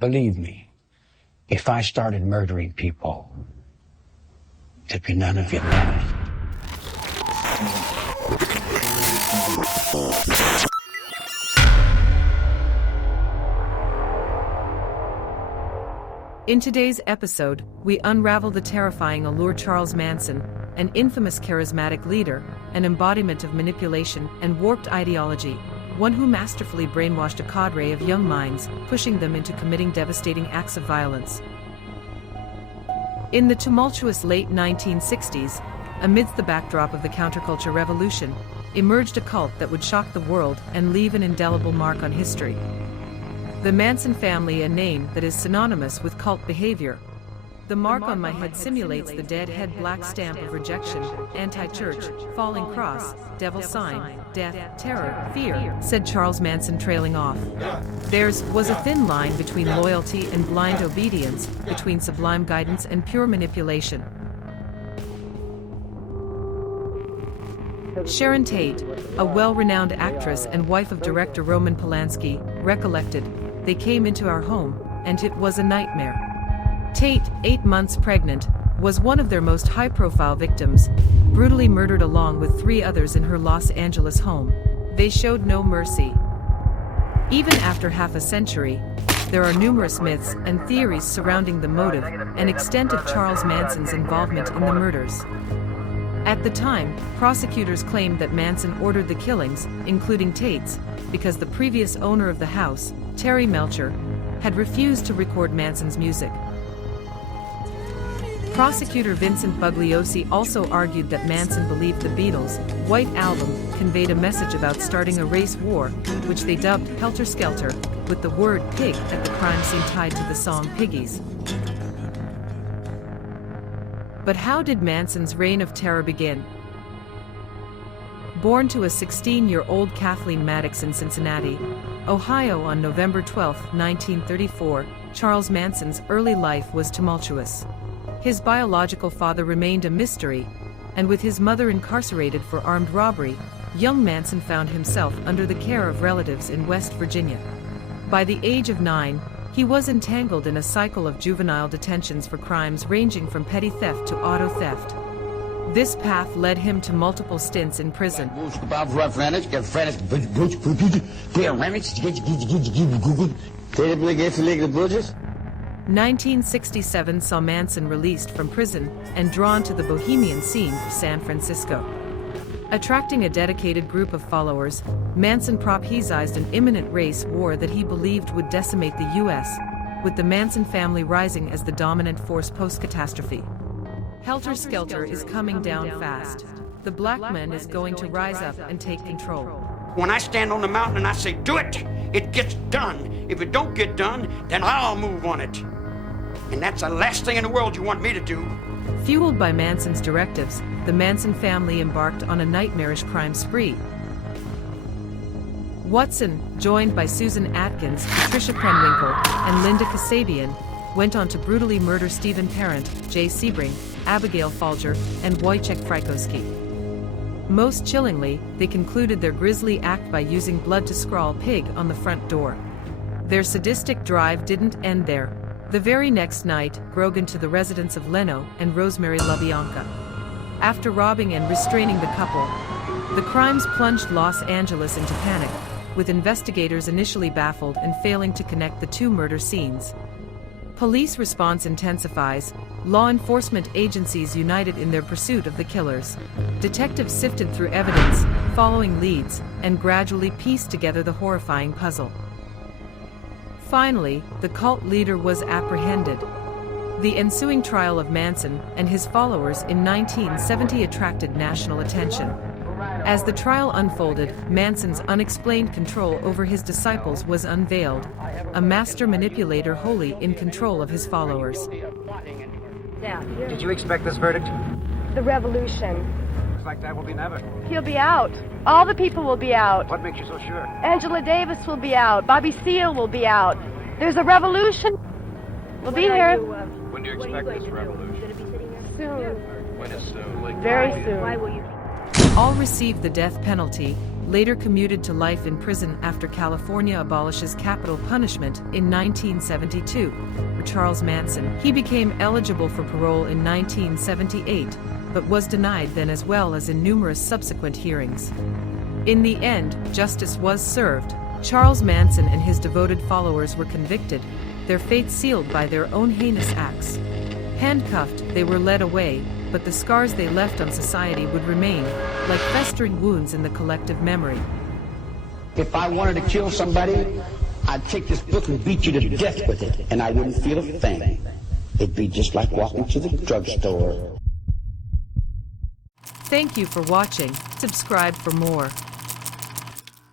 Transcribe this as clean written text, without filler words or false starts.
Believe me, if I started murdering people, there'd be none of you left. In today's episode, we unravel the terrifying allure Charles Manson, an infamous charismatic leader, an embodiment of manipulation and warped ideology, one who masterfully brainwashed a cadre of young minds, pushing them into committing devastating acts of violence. In the tumultuous late 1960s, amidst the backdrop of the counterculture revolution, emerged a cult that would shock the world and leave an indelible mark on history. The Manson family, a name that is synonymous with cult behavior. The mark on my head simulates the dead head black stamp of rejection, anti-church, falling cross, devil sign, death, terror, fear, said Charles Manson, trailing off. Theirs was a thin line between loyalty and blind obedience, between sublime guidance and pure manipulation. Sharon Tate, a well-renowned actress and wife of director Roman Polanski, recollected, "They came into our home, and it was a nightmare." Tate, 8 months pregnant, was one of their most high-profile victims, brutally murdered along with 3 others in her Los Angeles home. They showed no mercy. Even after half a century, there are numerous myths and theories surrounding the motive and extent of Charles Manson's involvement in the murders. At the time, prosecutors claimed that Manson ordered the killings, including Tate's, because the previous owner of the house, Terry Melcher, had refused to record Manson's music. Prosecutor Vincent Bugliosi also argued that Manson believed the Beatles' White Album conveyed a message about starting a race war, which they dubbed Helter Skelter, with the word pig at the crime scene tied to the song Piggies. But how did Manson's reign of terror begin? Born to a 16-year-old Kathleen Maddox in Cincinnati, Ohio on November 12, 1934, Charles Manson's early life was tumultuous. His biological father remained a mystery, and with his mother incarcerated for armed robbery, young Manson found himself under the care of relatives in West Virginia. By the age of 9, he was entangled in a cycle of juvenile detentions for crimes ranging from petty theft to auto theft. This path led him to multiple stints in prison. 1967 saw Manson released from prison and drawn to the bohemian scene of San Francisco. Attracting a dedicated group of followers, Manson prophesied an imminent race war that he believed would decimate the U.S., with the Manson family rising as the dominant force post-catastrophe. Helter Skelter is coming down fast. The black man is going to rise up and take control. When I stand on the mountain and I say, do it, it gets done. If it don't get done, then I'll move on it. And that's the last thing in the world you want me to do. Fueled by Manson's directives, the Manson family embarked on a nightmarish crime spree. Watson, joined by Susan Atkins, Patricia Krenwinkel, and Linda Kasabian, went on to brutally murder Stephen Parent, Jay Sebring, Abigail Folger, and Wojciech Frykowski. Most chillingly, they concluded their grisly act by using blood to scrawl "pig" on the front door. Their sadistic drive didn't end there. The very next night, broke into the residence of Leno and Rosemary LaBianca. After robbing and restraining the couple, the crimes plunged Los Angeles into panic, with investigators initially baffled and failing to connect the 2 murder scenes. Police response intensifies, law enforcement agencies united in their pursuit of the killers. Detectives sifted through evidence, following leads, and gradually pieced together the horrifying puzzle. Finally, the cult leader was apprehended. The ensuing trial of Manson and his followers in 1970 attracted national attention. As the trial unfolded, Manson's unexplained control over his disciples was unveiled, a master manipulator wholly in control of his followers. Did you expect this verdict? The revolution. Looks like that will be never. He'll be out. All the people will be out. What makes you so sure? Angela Davis will be out. Bobby Seale will be out. There's a revolution. We'll be here. When do you expect this revolution? Soon. When is soon? Very soon. All received the death penalty, later commuted to life in prison after California abolishes capital punishment in 1972. For Charles Manson, he became eligible for parole in 1978, but was denied then as well as in numerous subsequent hearings. In the end, justice was served. Charles Manson and his devoted followers were convicted, their fate sealed by their own heinous acts. Handcuffed, they were led away, but the scars they left on society would remain, like festering wounds in the collective memory. If I wanted to kill somebody, I'd take this book and beat you to death with it, and I wouldn't feel a thing. It'd be just like walking to the drugstore. Thank you for watching. Subscribe for more.